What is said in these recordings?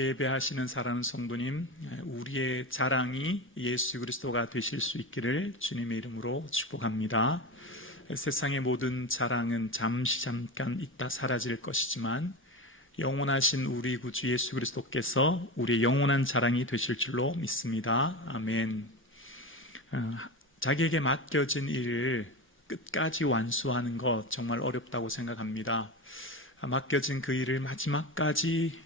함께 예배하시는 사랑하는 성도님, 우리의 자랑이 예수 그리스도가 되실 수 있기를 주님의 이름으로 축복합니다. 세상의 모든 자랑은 잠시 잠깐 있다 사라질 것이지만 영원하신 우리 구주 예수 그리스도께서 우리의 영원한 자랑이 되실 줄로 믿습니다. 아멘. 자기에게 맡겨진 일을 끝까지 완수하는 것 정말 어렵다고 생각합니다. 맡겨진 그 일을 마지막까지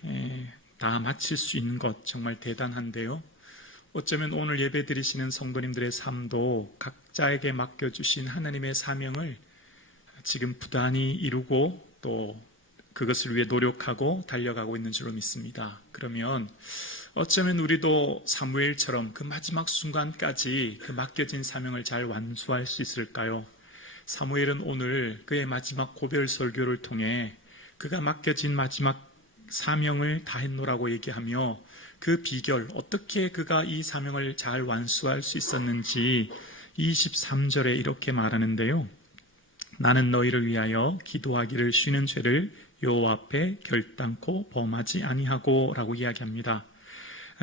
다 마칠 수 있는 것 정말 대단한데요. 어쩌면 오늘 예배 드리시는 성도님들의 삶도 각자에게 맡겨주신 하나님의 사명을 지금 부단히 이루고 또 그것을 위해 노력하고 달려가고 있는 줄로 믿습니다. 그러면 어쩌면 우리도 사무엘처럼 그 마지막 순간까지 그 맡겨진 사명을 잘 완수할 수 있을까요? 사무엘은 오늘 그의 마지막 고별 설교를 통해 그가 맡겨진 마지막 사명을 다했노라고 얘기하며 그 비결, 어떻게 그가 이 사명을 잘 완수할 수 있었는지 23절에 이렇게 말하는데요. 나는 너희를 위하여 기도하기를 쉬는 죄를 여호와 앞에 결단코 범하지 아니하고 라고 이야기합니다.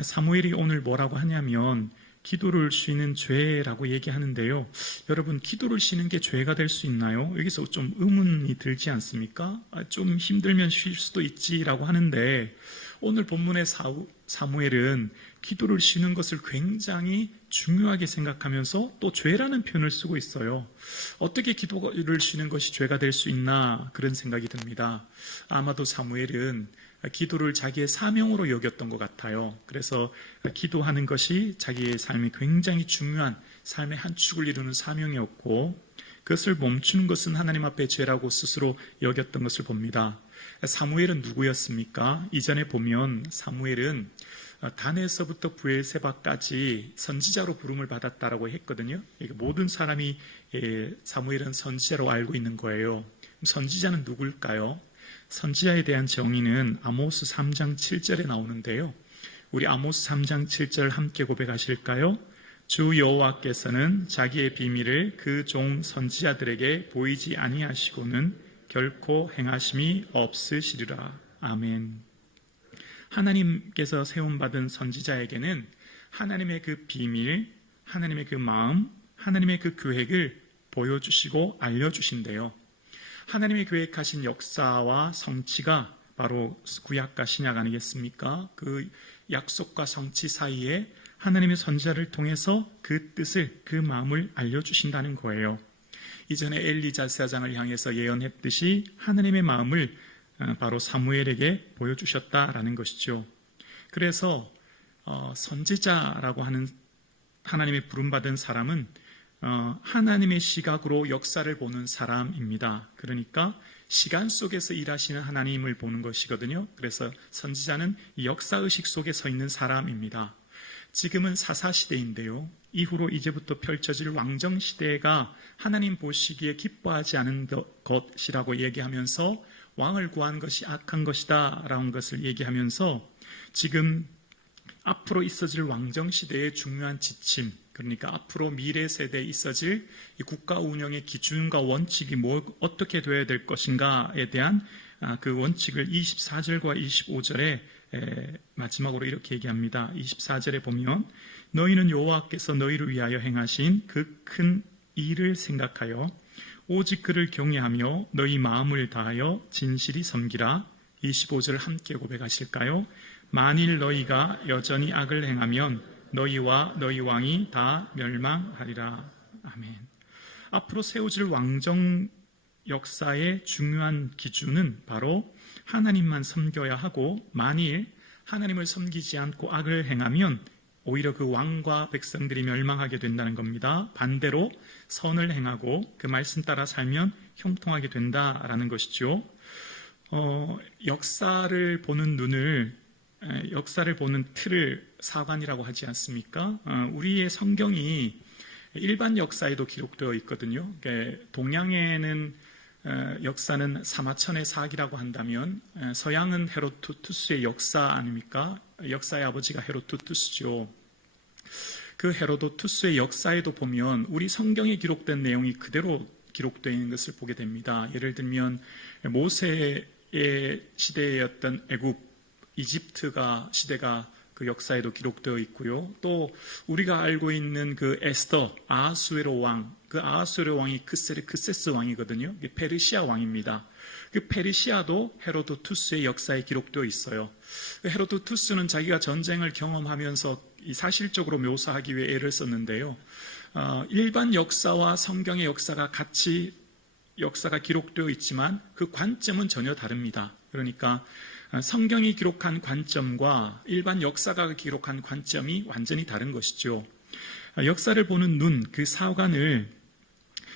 사무엘이 오늘 뭐라고 하냐면 기도를 쉬는 죄라고 얘기하는데요. 여러분, 기도를 쉬는 게 죄가 될 수 있나요? 여기서 좀 의문이 들지 않습니까? 좀 힘들면 쉴 수도 있지라고 하는데 오늘 본문의 사무엘은 기도를 쉬는 것을 굉장히 중요하게 생각하면서 또 죄라는 표현을 쓰고 있어요. 어떻게 기도를 쉬는 것이 죄가 될 수 있나 그런 생각이 듭니다. 아마도 사무엘은 기도를 자기의 사명으로 여겼던 것 같아요. 그래서 기도하는 것이 자기의 삶에 굉장히 중요한 삶의 한 축을 이루는 사명이었고 그것을 멈추는 것은 하나님 앞에 죄라고 스스로 여겼던 것을 봅니다. 사무엘은 누구였습니까? 이전에 보면 사무엘은 단에서부터 브엘세바까지 선지자로 부름을 받았다라고 했거든요. 모든 사람이 사무엘은 선지자로 알고 있는 거예요. 선지자는 누굴까요? 선지자에 대한 정의는 아모스 3장 7절에 나오는데요. 우리 아모스 3장 7절 함께 고백하실까요? 주 여호와께서는 자기의 비밀을 그 종 선지자들에게 보이지 아니하시고는 결코 행하심이 없으시리라. 아멘. 하나님께서 세움받은 선지자에게는 하나님의 그 비밀, 하나님의 그 마음, 하나님의 그 계획을 보여주시고 알려주신대요. 하나님의 계획하신 역사와 성취가 바로 구약과 신약 아니겠습니까? 그 약속과 성취 사이에 하나님의 선지자를 통해서 그 뜻을, 그 마음을 알려주신다는 거예요. 이전에 엘리 제사장을 향해서 예언했듯이 하나님의 마음을 바로 사무엘에게 보여주셨다라는 것이죠. 그래서 선지자라고 하는 하나님의 부름받은 사람은 하나님의 시각으로 역사를 보는 사람입니다. 그러니까 시간 속에서 일하시는 하나님을 보는 것이거든요. 그래서 선지자는 역사의식 속에 서 있는 사람입니다. 지금은 사사시대인데요. 이후로 이제부터 펼쳐질 왕정시대가 하나님 보시기에 기뻐하지 않은 것이라고 얘기하면서 왕을 구한 것이 악한 것이다 라는 것을 얘기하면서 지금 앞으로 있어질 왕정시대의 중요한 지침, 그러니까 앞으로 미래 세대에 있어질 이 국가 운영의 기준과 원칙이 어떻게 되어야 될 것인가에 대한 그 원칙을 24절과 25절에 마지막으로 이렇게 얘기합니다. 24절에 보면 너희는 여호와께서 너희를 위하여 행하신 그 큰 일을 생각하여 오직 그를 경외하며 너희 마음을 다하여 진실이 섬기라. 25절 함께 고백하실까요? 만일 너희가 여전히 악을 행하면 너희와 너희 왕이 다 멸망하리라. 아멘. 앞으로 세워질 왕정 역사의 중요한 기준은 바로 하나님만 섬겨야 하고 만일 하나님을 섬기지 않고 악을 행하면 오히려 그 왕과 백성들이 멸망하게 된다는 겁니다. 반대로 선을 행하고 그 말씀 따라 살면 형통하게 된다라는 것이죠. 역사를 보는 눈을, 역사를 보는 틀을 사관이라고 하지 않습니까? 우리의 성경이 일반 역사에도 기록되어 있거든요. 동양에는 역사는 사마천의 사기라고 한다면 서양은 헤로도투스의 역사 아닙니까? 역사의 아버지가 헤로도투스죠. 그 헤로도투스의 역사에도 보면 우리 성경에 기록된 내용이 그대로 기록되어 있는 것을 보게 됩니다. 예를 들면 모세의 시대였던 애굽 이집트가 시대가 그 역사에도 기록되어 있고요. 또 우리가 알고 있는 그 에스더 아하수에로 왕, 그 아하수에로 왕이 크세스 왕이거든요. 페르시아 왕입니다. 그 페르시아도 헤로도투스의 역사에 기록되어 있어요. 헤로도투스는 자기가 전쟁을 경험하면서 사실적으로 묘사하기 위해 애를 썼는데요. 일반 역사와 성경의 역사가 같이 역사가 기록되어 있지만 그 관점은 전혀 다릅니다. 그러니까 성경이 기록한 관점과 일반 역사가 기록한 관점이 완전히 다른 것이죠. 역사를 보는 눈, 그 사관을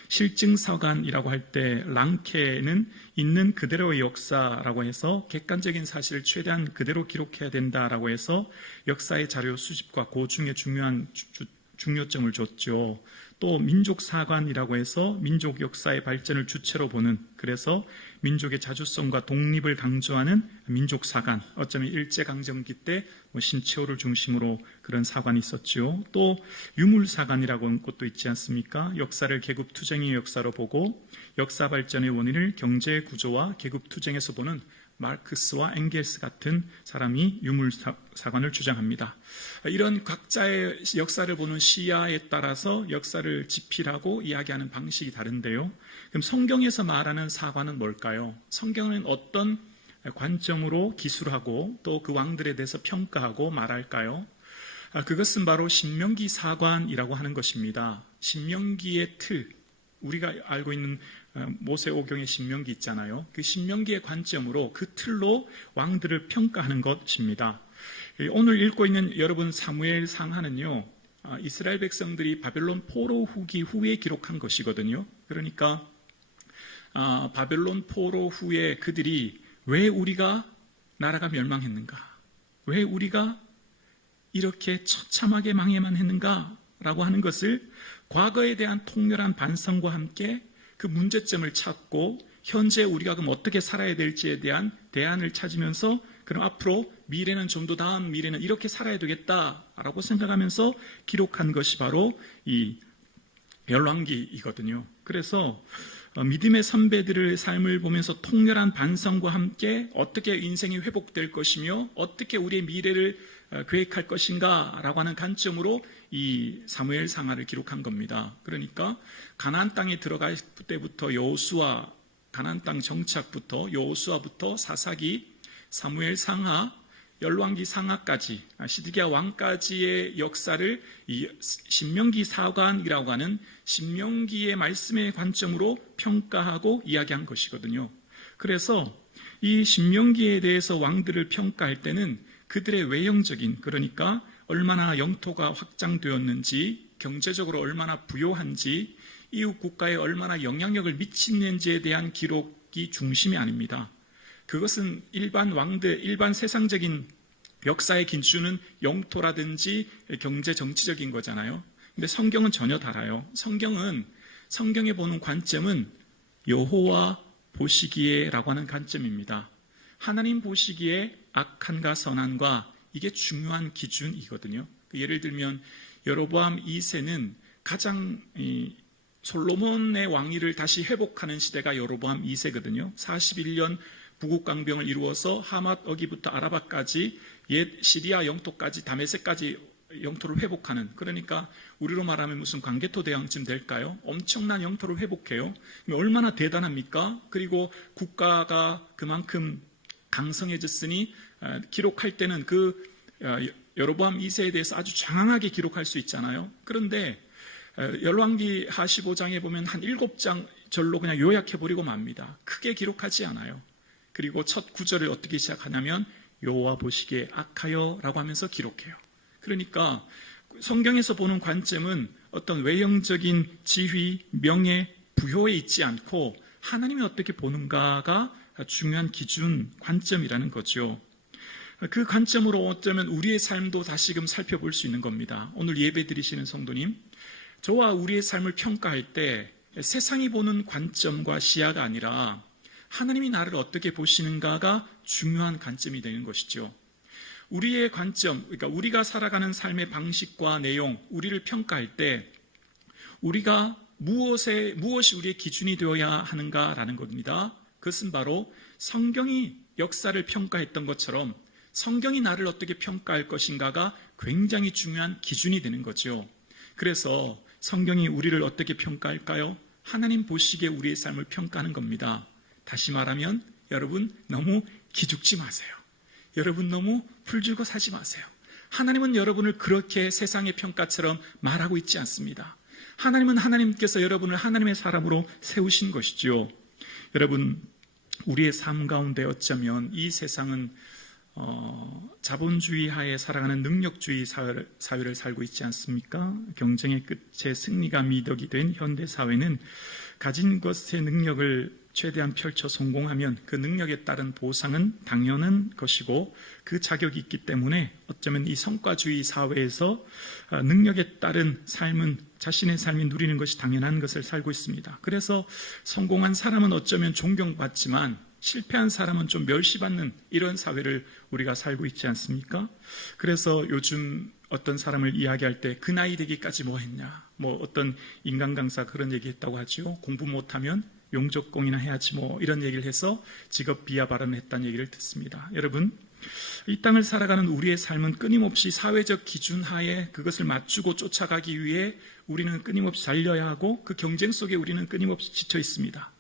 실증사관이라고 할 때 랑케는 있는 그대로의 역사라고 해서 객관적인 사실을 최대한 그대로 기록해야 된다라고 해서 역사의 자료 수집과 그 중에 중요한 중요점을 줬죠. 또 민족사관이라고 해서 민족 역사의 발전을 주체로 보는, 그래서 민족의 자주성과 독립을 강조하는 민족사관, 어쩌면 일제강점기 때 신채호를 중심으로 그런 사관이 있었죠. 또 유물사관이라고 하는 것도 있지 않습니까? 역사를 계급투쟁의 역사로 보고 역사 발전의 원인을 경제구조와 계급투쟁에서 보는 마르크스와 엥겔스 같은 사람이 유물사관을 주장합니다. 이런 각자의 역사를 보는 시야에 따라서 역사를 지필하고 이야기하는 방식이 다른데요. 그럼 성경에서 말하는 사관은 뭘까요? 성경은 어떤 관점으로 기술하고 또 그 왕들에 대해서 평가하고 말할까요? 그것은 바로 신명기 사관이라고 하는 것입니다. 신명기의 틀, 우리가 알고 있는 모세오경의 신명기 있잖아요. 그 신명기의 관점으로 그 틀로 왕들을 평가하는 것입니다. 오늘 읽고 있는 여러분 사무엘 상하는요, 이스라엘 백성들이 바벨론 포로 후기 후에 기록한 것이거든요. 그러니까 바벨론 포로 후에 그들이 왜 우리가 나라가 멸망했는가, 왜 우리가 이렇게 처참하게 망해만 했는가 라고 하는 것을 과거에 대한 통렬한 반성과 함께 그 문제점을 찾고 현재 우리가 그럼 어떻게 살아야 될지에 대한 대안을 찾으면서 그럼 앞으로 미래는 좀 더 다음 미래는 이렇게 살아야 되겠다라고 생각하면서 기록한 것이 바로 이 열왕기이거든요. 그래서 믿음의 선배들의 삶을 보면서 통렬한 반성과 함께 어떻게 인생이 회복될 것이며 어떻게 우리의 미래를 계획할 것인가 라고 하는 관점으로 이 사무엘 상하를 기록한 겁니다. 그러니까 가나안 땅에 들어갈 때부터 여호수아, 가나안 땅 정착부터 여호수아부터 사사기, 사무엘 상하, 열왕기 상하까지, 시드기야 왕까지의 역사를 이 신명기 사관이라고 하는 신명기의 말씀의 관점으로 평가하고 이야기한 것이거든요. 그래서 이 신명기에 대해서 왕들을 평가할 때는 그들의 외형적인, 그러니까 얼마나 영토가 확장되었는지, 경제적으로 얼마나 부유한지, 이웃 국가에 얼마나 영향력을 미치는지에 대한 기록이 중심이 아닙니다. 그것은 일반 왕들, 일반 세상적인 역사의 기준은 영토라든지 경제 정치적인 거잖아요. 근데 성경은 전혀 달라요. 성경에 보는 관점은 여호와 보시기에라고 하는 관점입니다. 하나님 보시기에 악한가 선한가, 이게 중요한 기준이거든요. 예를 들면 여로보암 2세는 가장 솔로몬의 왕위를 다시 회복하는 시대가 여로보암 2세거든요. 41년 부국강병을 이루어서 하맛 어기부터 아라바까지 옛 시리아 영토까지 다메섹까지 영토를 회복하는, 그러니까 우리로 말하면 무슨 광개토 대왕쯤 될까요? 엄청난 영토를 회복해요. 얼마나 대단합니까? 그리고 국가가 그만큼 강성해졌으니 기록할 때는 그 여로보암 2세에 대해서 아주 장황하게 기록할 수 있잖아요. 그런데 열왕기 하 15장에 보면 한 7장 절로 그냥 요약해버리고 맙니다. 크게 기록하지 않아요. 그리고 첫 구절을 어떻게 시작하냐면 여호와 보시기에 악하여 라고 하면서 기록해요. 그러니까 성경에서 보는 관점은 어떤 외형적인 지위, 명예, 부효에 있지 않고 하나님이 어떻게 보는가가 중요한 기준, 관점이라는 거죠. 그 관점으로 어쩌면 우리의 삶도 다시금 살펴볼 수 있는 겁니다. 오늘 예배 드리시는 성도님, 저와 우리의 삶을 평가할 때 세상이 보는 관점과 시야가 아니라 하나님이 나를 어떻게 보시는가가 중요한 관점이 되는 것이죠. 우리의 관점, 그러니까 우리가 살아가는 삶의 방식과 내용, 우리를 평가할 때 우리가 무엇이 우리의 기준이 되어야 하는가라는 겁니다. 그것은 바로 성경이 역사를 평가했던 것처럼 성경이 나를 어떻게 평가할 것인가가 굉장히 중요한 기준이 되는 거죠. 그래서 성경이 우리를 어떻게 평가할까요? 하나님 보시기에 우리의 삶을 평가하는 겁니다. 다시 말하면 여러분 너무 기죽지 마세요. 여러분 너무 풀들고 사지 마세요. 하나님은 여러분을 그렇게 세상의 평가처럼 말하고 있지 않습니다. 하나님은 하나님께서 여러분을 하나님의 사람으로 세우신 것이지요. 여러분, 우리의 삶 가운데 어쩌면 이 세상은 자본주의 하에 살아가는 능력주의 사회를 살고 있지 않습니까? 경쟁의 끝에 승리가 미덕이 된 현대사회는 가진 것의 능력을 최대한 펼쳐 성공하면 그 능력에 따른 보상은 당연한 것이고 그 자격이 있기 때문에 어쩌면 이 성과주의 사회에서 능력에 따른 삶은 자신의 삶이 누리는 것이 당연한 것을 살고 있습니다. 그래서 성공한 사람은 어쩌면 존경받지만 실패한 사람은 좀 멸시받는 이런 사회를 우리가 살고 있지 않습니까? 그래서 요즘 어떤 사람을 이야기할 때 그 나이 되기까지 뭐 했냐, 어떤 인간 강사 그런 얘기 했다고 하죠. 공부 못하면 용접공이나 해야지 이런 얘기를 해서 직업 비하 발언을 했다는 얘기를 듣습니다. 여러분, 이 땅을 살아가는 우리의 삶은 끊임없이 사회적 기준 하에 그것을 맞추고 쫓아가기 위해 우리는 끊임없이 달려야 하고 그 경쟁 속에 우리는 끊임없이 지쳐 있습니다.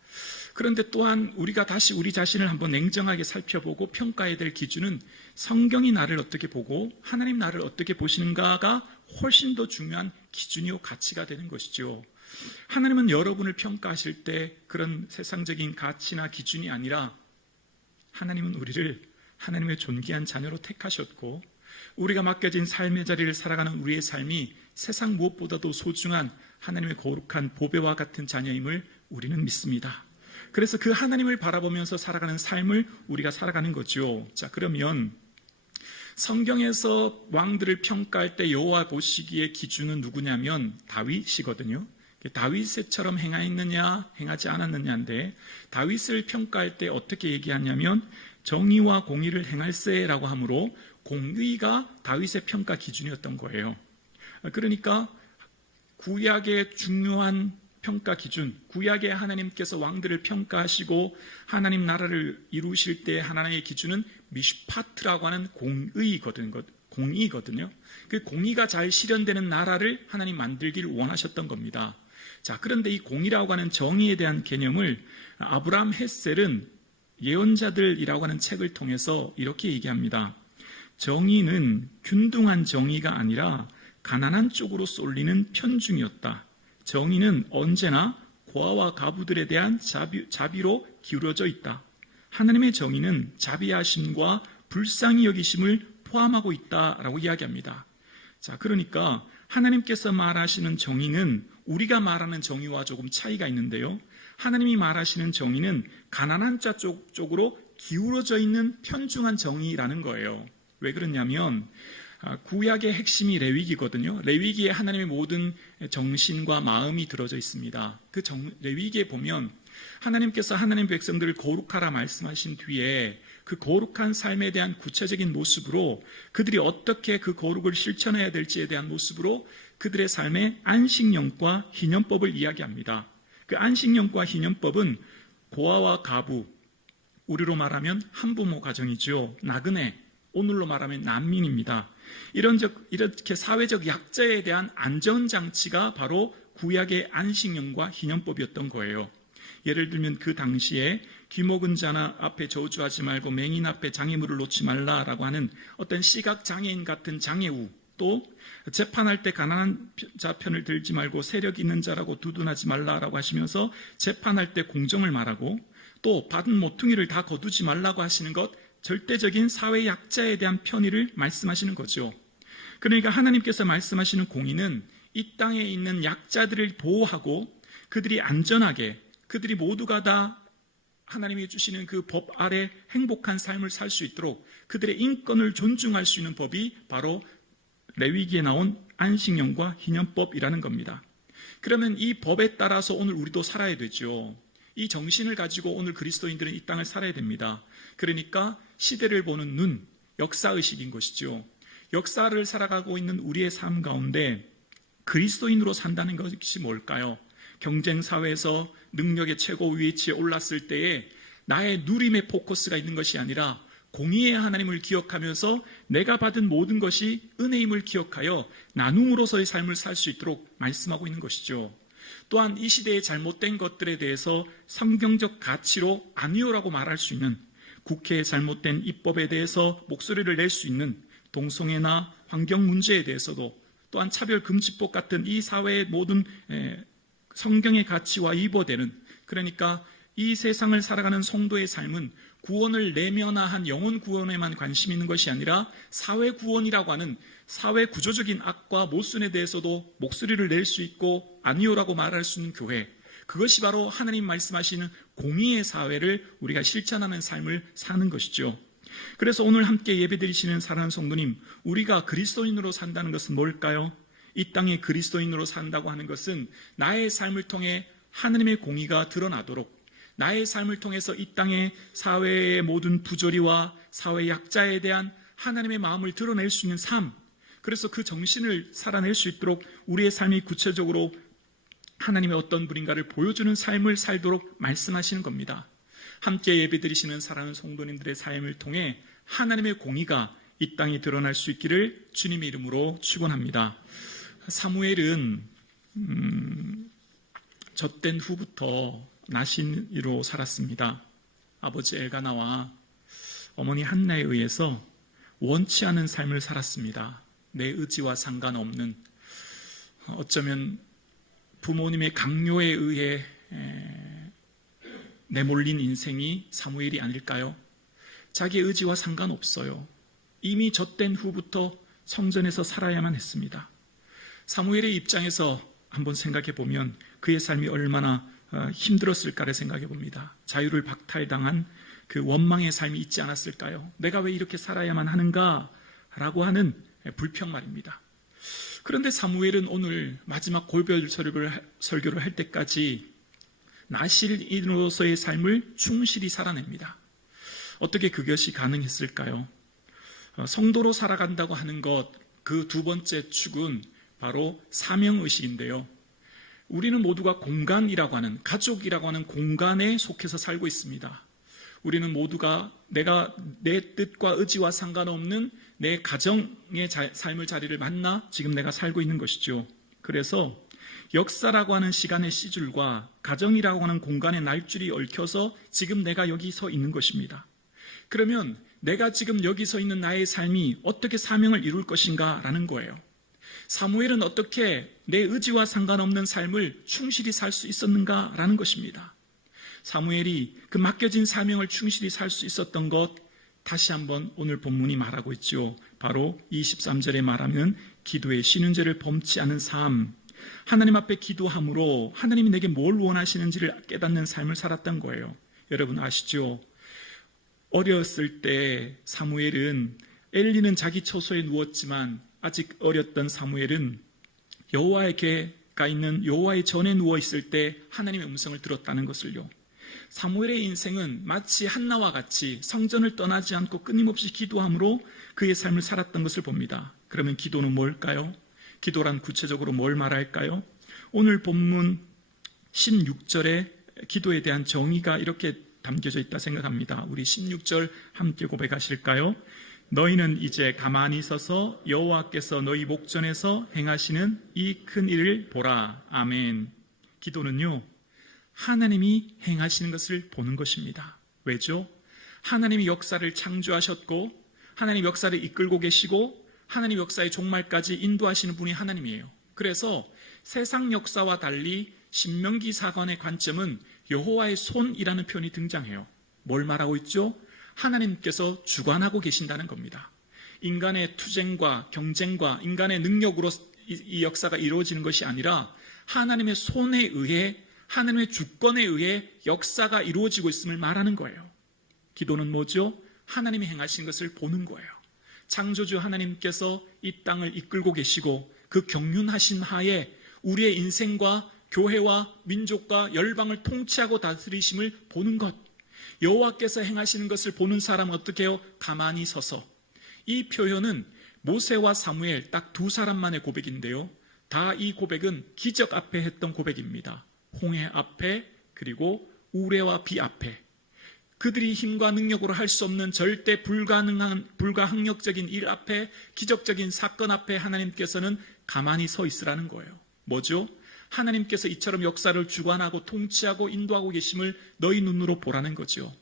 그런데 또한 우리가 다시 우리 자신을 한번 냉정하게 살펴보고 평가해야 될 기준은 성경이 나를 어떻게 보고 하나님 나를 어떻게 보시는가가 훨씬 더 중요한 기준이요 가치가 되는 것이죠. 하나님은 여러분을 평가하실 때 그런 세상적인 가치나 기준이 아니라 하나님은 우리를 하나님의 존귀한 자녀로 택하셨고 우리가 맡겨진 삶의 자리를 살아가는 우리의 삶이 세상 무엇보다도 소중한 하나님의 거룩한 보배와 같은 자녀임을 우리는 믿습니다. 그래서 그 하나님을 바라보면서 살아가는 삶을 우리가 살아가는 거죠. 자, 그러면 성경에서 왕들을 평가할 때 여호와 보시기에 기준은 누구냐면 다윗이거든요. 다윗처럼 행하였느냐 행하지 않았느냐인데 다윗을 평가할 때 어떻게 얘기하냐면 정의와 공의를 행할세라고 하므로 공의가 다윗의 평가 기준이었던 거예요. 그러니까 구약의 중요한 평가 기준, 구약의 하나님께서 왕들을 평가하시고 하나님 나라를 이루실 때 하나님의 기준은 미슈파트라고 하는 공의거든요. 그 공의가 잘 실현되는 나라를 하나님 만들기를 원하셨던 겁니다. 자, 그런데 이 공의라고 하는 정의에 대한 개념을 아브라함 헷셀은 예언자들이라고 하는 책을 통해서 이렇게 얘기합니다. 정의는 균등한 정의가 아니라 가난한 쪽으로 쏠리는 편중이었다. 정의는 언제나 고아와 가부들에 대한 자비로 기울어져 있다. 하나님의 정의는 자비하심과 불쌍히 여기심을 포함하고 있다라고 이야기합니다. 자, 그러니까 하나님께서 말하시는 정의는 우리가 말하는 정의와 조금 차이가 있는데요. 하나님이 말하시는 정의는 가난한 자 쪽으로 기울어져 있는 편중한 정의라는 거예요. 왜 그러냐면 구약의 핵심이 레위기거든요. 레위기에 하나님의 모든 정신과 마음이 들어져 있습니다. 그 레위기에 보면 하나님께서 하나님 백성들을 거룩하라 말씀하신 뒤에 그 거룩한 삶에 대한 구체적인 모습으로 그들이 어떻게 그 거룩을 실천해야 될지에 대한 모습으로 그들의 삶의 안식년과 희년법을 이야기합니다. 그 안식년과 희년법은 고아와 가부, 우리로 말하면 한부모 가정이죠. 나그네, 오늘로 말하면 난민입니다. 이렇게 사회적 약자에 대한 안전장치가 바로 구약의 안식년과 희년법이었던 거예요. 예를 들면 그 당시에 귀먹은 자나 앞에 저주하지 말고 맹인 앞에 장애물을 놓지 말라라고 하는 어떤 시각장애인 같은 장애우, 또 재판할 때 가난한 자 편을 들지 말고 세력 있는 자라고 두둔하지 말라라고 하시면서 재판할 때 공정을 말하고 또 받은 모퉁이를 다 거두지 말라고 하시는 것, 절대적인 사회 약자에 대한 편의를 말씀하시는 거죠. 그러니까 하나님께서 말씀하시는 공의는 이 땅에 있는 약자들을 보호하고 그들이 안전하게, 그들이 모두가 다 하나님이 주시는 그 법 아래 행복한 삶을 살 수 있도록 그들의 인권을 존중할 수 있는 법이 바로 레위기에 나온 안식년과 희년법이라는 겁니다. 그러면 이 법에 따라서 오늘 우리도 살아야 되죠. 이 정신을 가지고 오늘 그리스도인들은 이 땅을 살아야 됩니다. 그러니까 시대를 보는 눈, 역사의식인 것이죠. 역사를 살아가고 있는 우리의 삶 가운데 그리스도인으로 산다는 것이 뭘까요? 경쟁사회에서 능력의 최고 위치에 올랐을 때에 나의 누림의 포커스가 있는 것이 아니라 공의의 하나님을 기억하면서 내가 받은 모든 것이 은혜임을 기억하여 나눔으로서의 삶을 살 수 있도록 말씀하고 있는 것이죠. 또한 이 시대의 잘못된 것들에 대해서 성경적 가치로 아니오라고 말할 수 있는, 국회의 잘못된 입법에 대해서 목소리를 낼 수 있는 동성애나 환경 문제에 대해서도, 또한 차별금지법 같은 이 사회의 모든 성경의 가치와 이보되는, 그러니까 이 세상을 살아가는 성도의 삶은 구원을 내면화한 영혼 구원에만 관심이 있는 것이 아니라 사회 구원이라고 하는 사회 구조적인 악과 모순에 대해서도 목소리를 낼 수 있고 아니오라고 말할 수 있는 교회, 그것이 바로 하나님 말씀하시는 공의의 사회를 우리가 실천하는 삶을 사는 것이죠. 그래서 오늘 함께 예배드리시는 사랑하는 성도님, 우리가 그리스도인으로 산다는 것은 뭘까요? 이 땅에 그리스도인으로 산다고 하는 것은 나의 삶을 통해 하나님의 공의가 드러나도록, 나의 삶을 통해서 이 땅의 사회의 모든 부조리와 사회 약자에 대한 하나님의 마음을 드러낼 수 있는 삶, 그래서 그 정신을 살아낼 수 있도록 우리의 삶이 구체적으로 하나님의 어떤 분인가를 보여주는 삶을 살도록 말씀하시는 겁니다. 함께 예배드리시는 사랑하는 성도님들의 삶을 통해 하나님의 공의가 이 땅에 드러날 수 있기를 주님의 이름으로 축원합니다. 사무엘은 젖된 후부터 나신이로 살았습니다. 아버지 엘가나와 어머니 한나에 의해서 원치 않은 삶을 살았습니다. 내 의지와 상관없는, 어쩌면 부모님의 강요에 의해 내몰린 인생이 사무엘이 아닐까요? 자기의 의지와 상관없어요. 이미 젖된 후부터 성전에서 살아야만 했습니다. 사무엘의 입장에서 한번 생각해 보면 그의 삶이 얼마나 힘들었을까를 생각해 봅니다. 자유를 박탈당한 그 원망의 삶이 있지 않았을까요? 내가 왜 이렇게 살아야만 하는가? 라고 하는 불평 말입니다. 그런데 사무엘은 오늘 마지막 골별 설교를 할 때까지 나실인으로서의 삶을 충실히 살아냅니다. 어떻게 그것이 가능했을까요? 성도로 살아간다고 하는 것, 그 두 번째 축은 바로 사명의식인데요. 우리는 모두가 공간이라고 하는, 가족이라고 하는 공간에 속해서 살고 있습니다. 우리는 모두가 내가 내 뜻과 의지와 상관없는 내 가정의 삶의 자리를 만나 지금 내가 살고 있는 것이죠. 그래서 역사라고 하는 시간의 시줄과 가정이라고 하는 공간의 날줄이 얽혀서 지금 내가 여기 서 있는 것입니다. 그러면 내가 지금 여기 서 있는 나의 삶이 어떻게 사명을 이룰 것인가 라는 거예요. 사무엘은 어떻게 내 의지와 상관없는 삶을 충실히 살 수 있었는가 라는 것입니다. 사무엘이 그 맡겨진 사명을 충실히 살 수 있었던 것, 다시 한번 오늘 본문이 말하고 있죠. 바로 23절에 말하면 기도에 쉬는 죄를 범치 않은 삶, 하나님 앞에 기도함으로 하나님이 내게 뭘 원하시는지를 깨닫는 삶을 살았던 거예요. 여러분 아시죠? 어렸을 때 사무엘은, 엘리는 자기 처소에 누웠지만 아직 어렸던 사무엘은 여호와에게가 있는 여호와의 전에 누워 있을 때 하나님의 음성을 들었다는 것을요. 사무엘의 인생은 마치 한나와 같이 성전을 떠나지 않고 끊임없이 기도함으로 그의 삶을 살았던 것을 봅니다. 그러면 기도는 뭘까요? 기도란 구체적으로 뭘 말할까요? 오늘 본문 16절에 기도에 대한 정의가 이렇게 담겨져 있다 생각합니다. 우리 16절 함께 고백하실까요? 너희는 이제 가만히 서서 여호와께서 너희 목전에서 행하시는 이 큰 일을 보라. 아멘. 기도는요, 하나님이 행하시는 것을 보는 것입니다. 왜죠? 하나님이 역사를 창조하셨고 하나님 역사를 이끌고 계시고 하나님 역사의 종말까지 인도하시는 분이 하나님이에요. 그래서 세상 역사와 달리 신명기 사관의 관점은 여호와의 손이라는 표현이 등장해요. 뭘 말하고 있죠? 하나님께서 주관하고 계신다는 겁니다. 인간의 투쟁과 경쟁과 인간의 능력으로 이 역사가 이루어지는 것이 아니라 하나님의 손에 의해, 하나님의 주권에 의해 역사가 이루어지고 있음을 말하는 거예요. 기도는 뭐죠? 하나님이 행하신 것을 보는 거예요. 창조주 하나님께서 이 땅을 이끌고 계시고 그 경륜하신 하에 우리의 인생과 교회와 민족과 열방을 통치하고 다스리심을 보는 것, 여호와께서 행하시는 것을 보는 사람은 어떻게 해요? 가만히 서서. 이 표현은 모세와 사무엘 딱 두 사람만의 고백인데요, 다 이 고백은 기적 앞에 했던 고백입니다. 홍해 앞에, 그리고 우레와 비 앞에. 그들이 힘과 능력으로 할 수 없는 절대 불가항력적인 일 앞에, 기적적인 사건 앞에 하나님께서는 가만히 서 있으라는 거예요. 뭐죠? 하나님께서 이처럼 역사를 주관하고 통치하고 인도하고 계심을 너희 눈으로 보라는 거죠.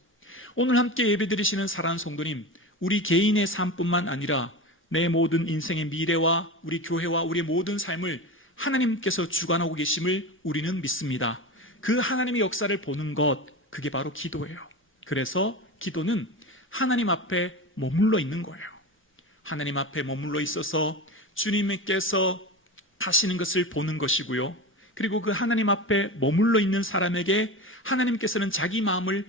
오늘 함께 예배드리시는 사랑하는 성도님, 우리 개인의 삶뿐만 아니라 내 모든 인생의 미래와 우리 교회와 우리의 모든 삶을 하나님께서 주관하고 계심을 우리는 믿습니다. 그 하나님의 역사를 보는 것, 그게 바로 기도예요. 그래서 기도는 하나님 앞에 머물러 있는 거예요. 하나님 앞에 머물러 있어서 주님께서 하시는 것을 보는 것이고요. 그리고 그 하나님 앞에 머물러 있는 사람에게 하나님께서는 자기 마음을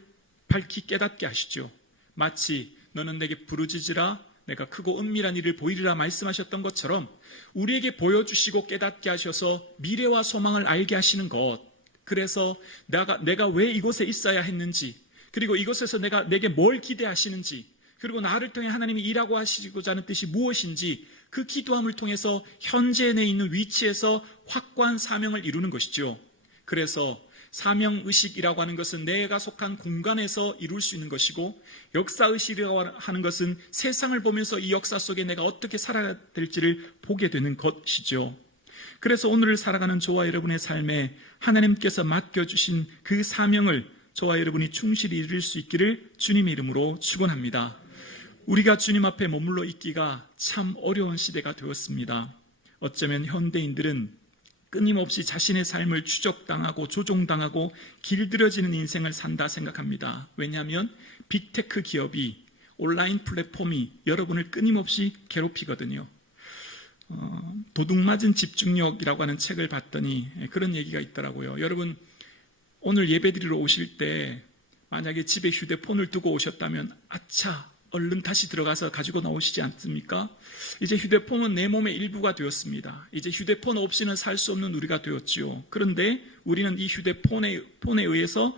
밝히 깨닫게 하시죠. 마치 너는 내게 부르짖으라 내가 크고 은밀한 일을 보이리라 말씀하셨던 것처럼 우리에게 보여주시고 깨닫게 하셔서 미래와 소망을 알게 하시는 것, 그래서 내가 왜 이곳에 있어야 했는지, 그리고 이곳에서 내게 뭘 기대하시는지, 그리고 나를 통해 하나님이 일하고 하시고자 하는 뜻이 무엇인지 그 기도함을 통해서 현재 내 있는 위치에서 확고한 사명을 이루는 것이죠. 그래서 사명의식이라고 하는 것은 내가 속한 공간에서 이룰 수 있는 것이고, 역사의식이라고 하는 것은 세상을 보면서 이 역사 속에 내가 어떻게 살아야 될지를 보게 되는 것이죠. 그래서 오늘을 살아가는 저와 여러분의 삶에 하나님께서 맡겨주신 그 사명을 저와 여러분이 충실히 이룰 수 있기를 주님의 이름으로 축원합니다. 우리가 주님 앞에 머물러 있기가 참 어려운 시대가 되었습니다. 어쩌면 현대인들은 끊임없이 자신의 삶을 추적당하고 조종당하고 길들여지는 인생을 산다 생각합니다. 왜냐하면 빅테크 기업이, 온라인 플랫폼이 여러분을 끊임없이 괴롭히거든요. 도둑맞은 집중력이라고 하는 책을 봤더니 그런 얘기가 있더라고요. 여러분, 오늘 예배드리러 오실 때 만약에 집에 휴대폰을 두고 오셨다면 아차, 얼른 다시 들어가서 가지고 나오시지 않습니까? 이제 휴대폰은 내 몸의 일부가 되었습니다. 이제 휴대폰 없이는 살 수 없는 우리가 되었지요. 그런데 우리는 이 휴대폰에 의해서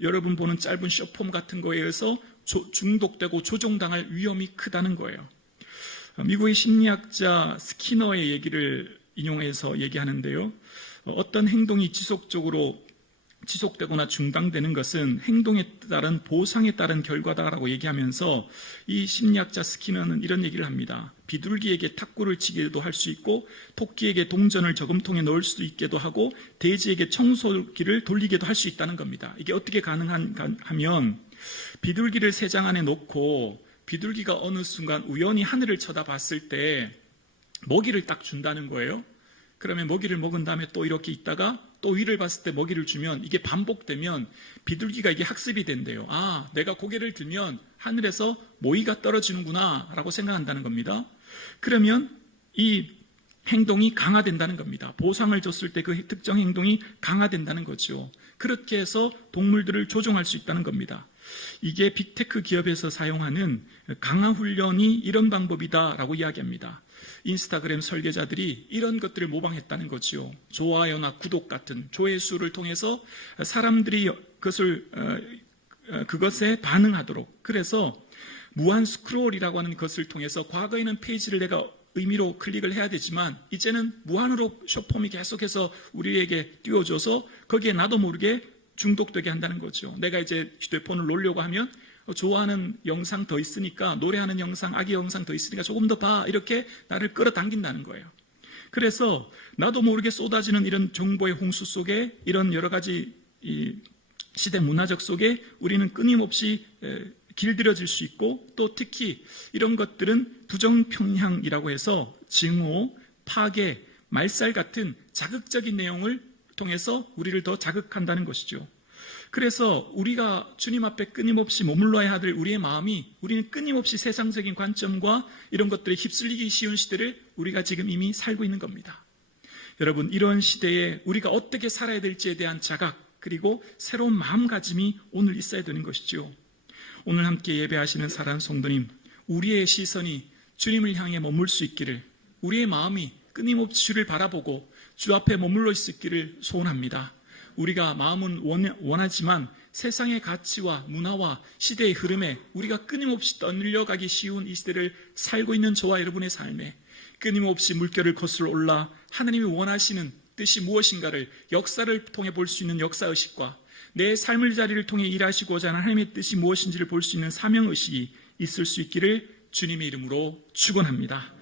여러분 보는 짧은 숏폼 같은 거에 의해서 중독되고 조종당할 위험이 크다는 거예요. 미국의 심리학자 스키너의 얘기를 인용해서 얘기하는데요. 어떤 행동이 지속되거나 중단되는 것은 행동에 따른 보상에 따른 결과다라고 얘기하면서 이 심리학자 스키너는 이런 얘기를 합니다. 비둘기에게 탁구를 치기도 할 수 있고, 토끼에게 동전을 저금통에 넣을 수 있게도 하고, 돼지에게 청소기를 돌리게도 할 수 있다는 겁니다. 이게 어떻게 가능한가 하면, 비둘기를 새장 안에 놓고 비둘기가 어느 순간 우연히 하늘을 쳐다봤을 때 먹이를 딱 준다는 거예요. 그러면 먹이를 먹은 다음에 또 이렇게 있다가 또 위를 봤을 때 먹이를 주면, 이게 반복되면 비둘기가 이게 학습이 된대요. 아, 내가 고개를 들면 하늘에서 모이가 떨어지는구나 라고 생각한다는 겁니다. 그러면 이 행동이 강화된다는 겁니다. 보상을 줬을 때 그 특정 행동이 강화된다는 거죠. 그렇게 해서 동물들을 조종할 수 있다는 겁니다. 이게 빅테크 기업에서 사용하는 강화 훈련이 이런 방법이다라고 이야기합니다. 인스타그램 설계자들이 이런 것들을 모방했다는 거죠. 좋아요나 구독 같은 조회수를 통해서 사람들이 그것에 반응하도록, 그래서 무한 스크롤이라고 하는 것을 통해서 과거에는 페이지를 내가 의미로 클릭을 해야 되지만 이제는 무한으로 숏폼이 계속해서 우리에게 띄워줘서 거기에 나도 모르게 중독되게 한다는 거죠. 내가 이제 휴대폰을 놓으려고 하면 좋아하는 영상 더 있으니까, 노래하는 영상, 아기 영상 더 있으니까 조금 더 봐, 이렇게 나를 끌어당긴다는 거예요. 그래서 나도 모르게 쏟아지는 이런 정보의 홍수 속에, 이런 여러 가지 이 시대 문화적 속에 우리는 끊임없이 길들여질 수 있고, 또 특히 이런 것들은 부정평향이라고 해서 증오, 파괴, 말살 같은 자극적인 내용을 통해서 우리를 더 자극한다는 것이죠. 그래서 우리가 주님 앞에 끊임없이 머물러야 할 우리의 마음이, 우리는 끊임없이 세상적인 관점과 이런 것들에 휩쓸리기 쉬운 시대를 우리가 지금 이미 살고 있는 겁니다. 여러분, 이런 시대에 우리가 어떻게 살아야 될지에 대한 자각, 그리고 새로운 마음가짐이 오늘 있어야 되는 것이죠. 오늘 함께 예배하시는 사랑하는 성도님, 우리의 시선이 주님을 향해 머물 수 있기를, 우리의 마음이 끊임없이 주를 바라보고 주 앞에 머물러 있기를 소원합니다. 우리가 마음은 원하지만 세상의 가치와 문화와 시대의 흐름에 우리가 끊임없이 떠밀려가기 쉬운 이 시대를 살고 있는 저와 여러분의 삶에 끊임없이 물결을 거슬러 올라 하나님이 원하시는 뜻이 무엇인가를 역사를 통해 볼 수 있는 역사의식과 내 삶의 자리를 통해 일하시고자 하는 하나님의 뜻이 무엇인지를 볼 수 있는 사명의식이 있을 수 있기를 주님의 이름으로 축원합니다.